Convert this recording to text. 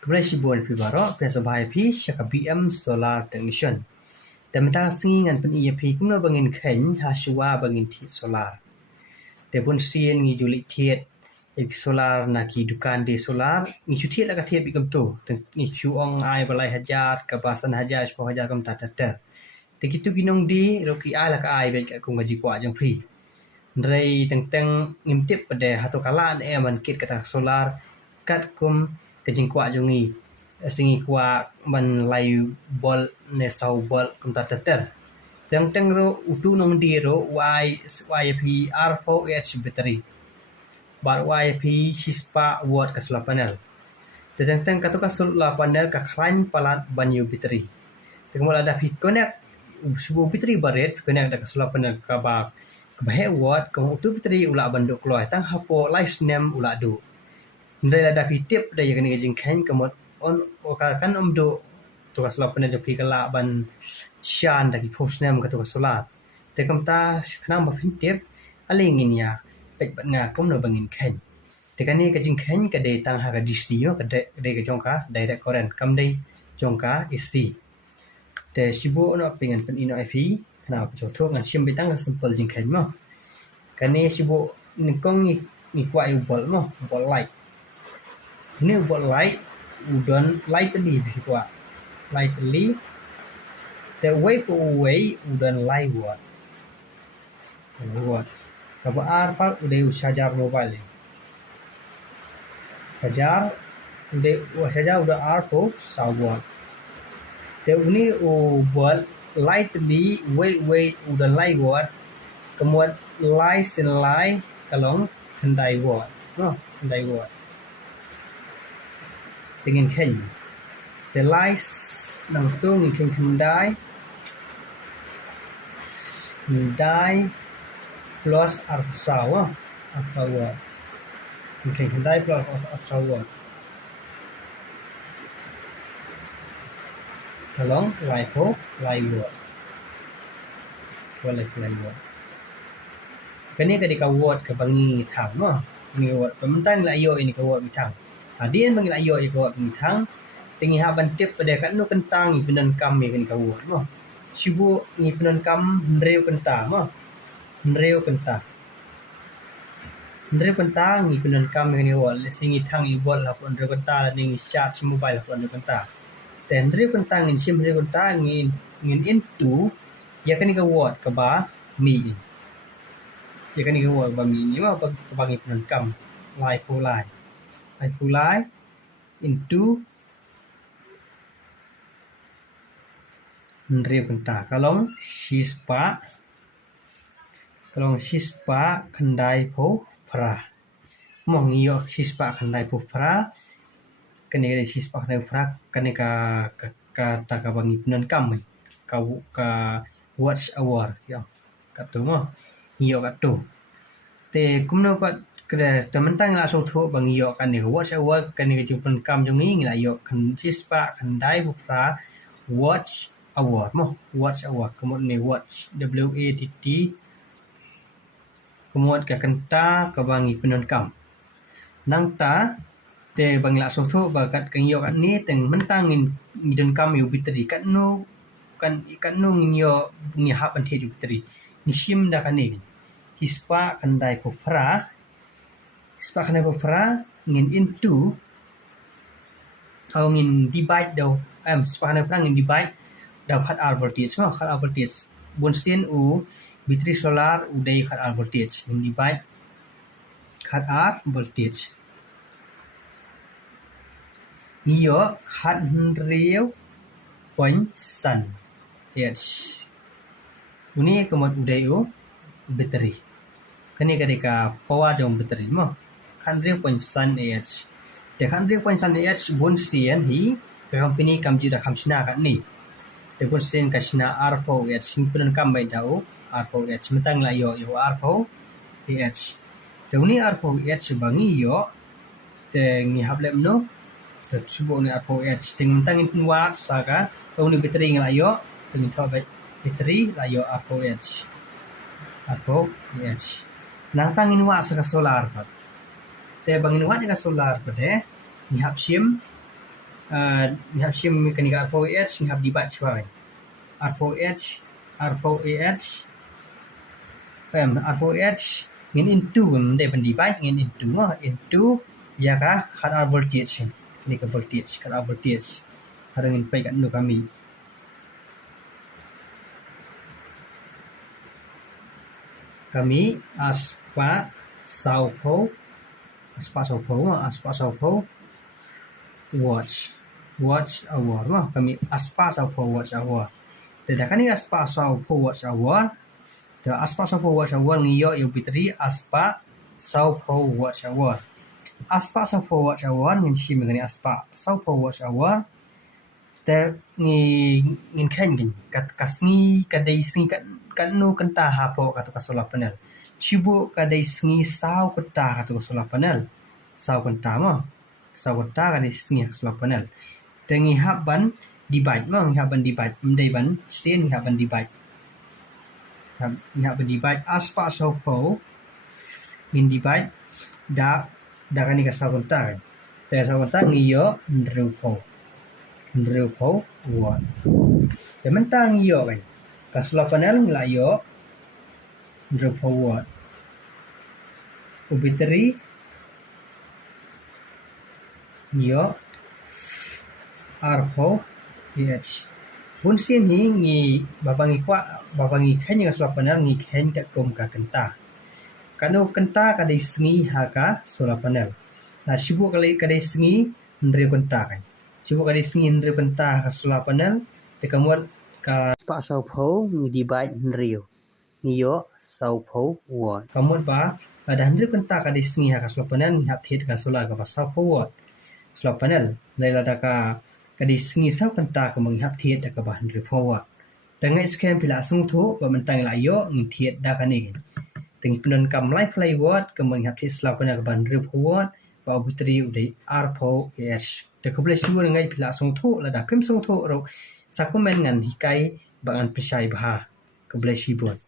Kemudian Shibon Pibaro, Pesobahaya P, Shaka BM Solar Technician. Dan mentang singan pen EAP kumno bangin ken haswa bangin ti solar. Te pun sien ngi julik tiet ik solar na ki dukan di solar ngi chutiet la ka tiet bikam tu. Ngi chuong ai balai hajar kabasan hajar spo hajar kam tata. Te kitu ginong di roki ai la ka ai be ka kum gaji kwa jang pri. Ndrei teng ngimtip pada hatu kala man kit kata solar kat kum kajing kwa jongi singi kwa man layu bol ne sau bol kum tata. Teng ro utu nong di ro YP R4H battery. Bar YP sispa watt ka solar panel. Teng katu ka solar panel ka klan palat banyu battery. Teng mula ada fit connect subuh battery baret connect da ka solar panel ka ba bahe watt ka utu battery ula banduk keluar tang hapo light nem ula du. Ndai ada fitip da yang ni jing kan kemot on kan do tu ka solar panel jopi kala ban shan da ki post nem ka tu ka solar. Te kam ta khnam ba fitip alingin ya pek bat nga kom no bangin kan. Te kan ni ka jing kan ka de tang ha ka DC yo ka de ka jong ka direct current kam dei jong ka AC. Te sibu no pengen pen ino FE na pa choto ngan sim bitang simple jing kan mo. Kan ni sibu ni kong ni kwa yu bol mo bol light. Ni bol light udon light ni bi kwa. Light li the way udon light watt. Watt. Kaba ar udah sajar mobile. Sajar udah ar watt. Te uni buat light di way udah light watt. Kemudian light sin light kalong kendai watt. No, kendai watt. Tingin ken. The light nang tu ngin kendai plus arsawa mungkin kendai plus arsawa kalong laipo laiwa kani tadi ka word ka bangi thang no ni word pemantang la yo ini ka word mitang adien bangi la yo i ka word mitang tingi ha ban tip pada kan no kentang i penan kam ni ka word no sibu ni penan kam ndreu kentang no ndreu kentang ni penan kam ni wal singi thang i bol la pon ndreu kentang ni charge mobile pon ndreu kentang dan ndreu kentang ni sim ndreu kentang ngin into ya kan ka word ka ba mi ya kan ka word ba mi ni ma ba ngi penan kam lai pulai into ndreu kentang kalong sispa kendai po pra mong iyo sispa kendai po pra kani sispa kendai pra kani ka ta ka bangi penan kam ka watch hour ya ka tu mo iyo ka tu te kumno pa kre tementang la so thu bangi yo kan ni watch hour kani ka jumpan kam jong ni la yo kan sispa kendai po pra watch hour mo watch hour kemudian ni watch WATT kemudian ka kenta ka bangi penan kam nang ta te bangla so thu ba kat kan yo kan ni teng mentang in don kam yu bitri kan no ngin yo ni ha ban the bitri ni sim da kan ni hispa kan dai ko fra ngin into au ngin divide do spa kan ngin divide da khat r voltage no khat r voltage bun sin u bitri solar udai khat r voltage ngin divide khat r voltage iyo khat riu point san h uni kemot udai u battery kani kadika power jong battery mo khat riu point san h te khat riu point san h bun sin hi company kamji da kamsina kan ni te bun sin kasina r4h simpulan kam bai dau r4h mentang la yo r4h te uni r4h bangi yo te ngi hablem no te subo ni r4h te mentang in watt saka to ni battery ngla yo te ni tho battery la yo r4h nang tangin watt saka solar pat te bangin watt ka solar pa de ni hap sim ngihap sim mekanika RVH ngihap dibat chuai RVH RVH ngin into mende pendibat ngin into ya ka kat voltage ni ke voltage kat voltage ada ngin pai kat nu kami aspa saupo watch hour mah kami aspa saupo watch hour dedahkan ni aspa saupo watch hour the aspa saupo watch hour ngiyo yo bitri aspa saupo watch hour ngin shi mengani aspa saupo watch hour te ngin khen gin kat kasngi kadai sing kat nu kenta hapo kat solar panel shibu kadai singi sau kenta kat solar panel sau kenta kadai singi solar panel tengi haban dibat mendai ban sen haban dibat aspa saupo ngin dibat da kani ka sau kenta te sau kenta ngiyo ndrupo watt mentang iyo kan ka solar panel nglayo ndrupo watt battery iyo RVH pun sini ngi babangi khen solar panel ngi khen ka kom ka kenta kanu kenta kadai sengi haka solar panel na shibu kadai sengi ndre kenta kan shibu kadai sengi ndre kenta ka solar panel te kamuat ka spa saupo ngi dibat ndrio ngiyo saupo watt kamuat ba ada ndre kenta kadai sengi haka solar panel ngi hap thit ka solar ka saupo watt solar panel lai lada ka kadai sengi sau kenta ka menghap thit ka ba ndre watt tangai skem pila sung thu ba mentang la yo ngi thit da kan ni ting penon kam lai play watt ka menghap thit solar panel ka ba ndre watt ba battery udai RVH te ko boleh siu ngai pila sung thu lada pim sung thu ro sakumen ngan hikai bangan pesai bah ko boleh sibut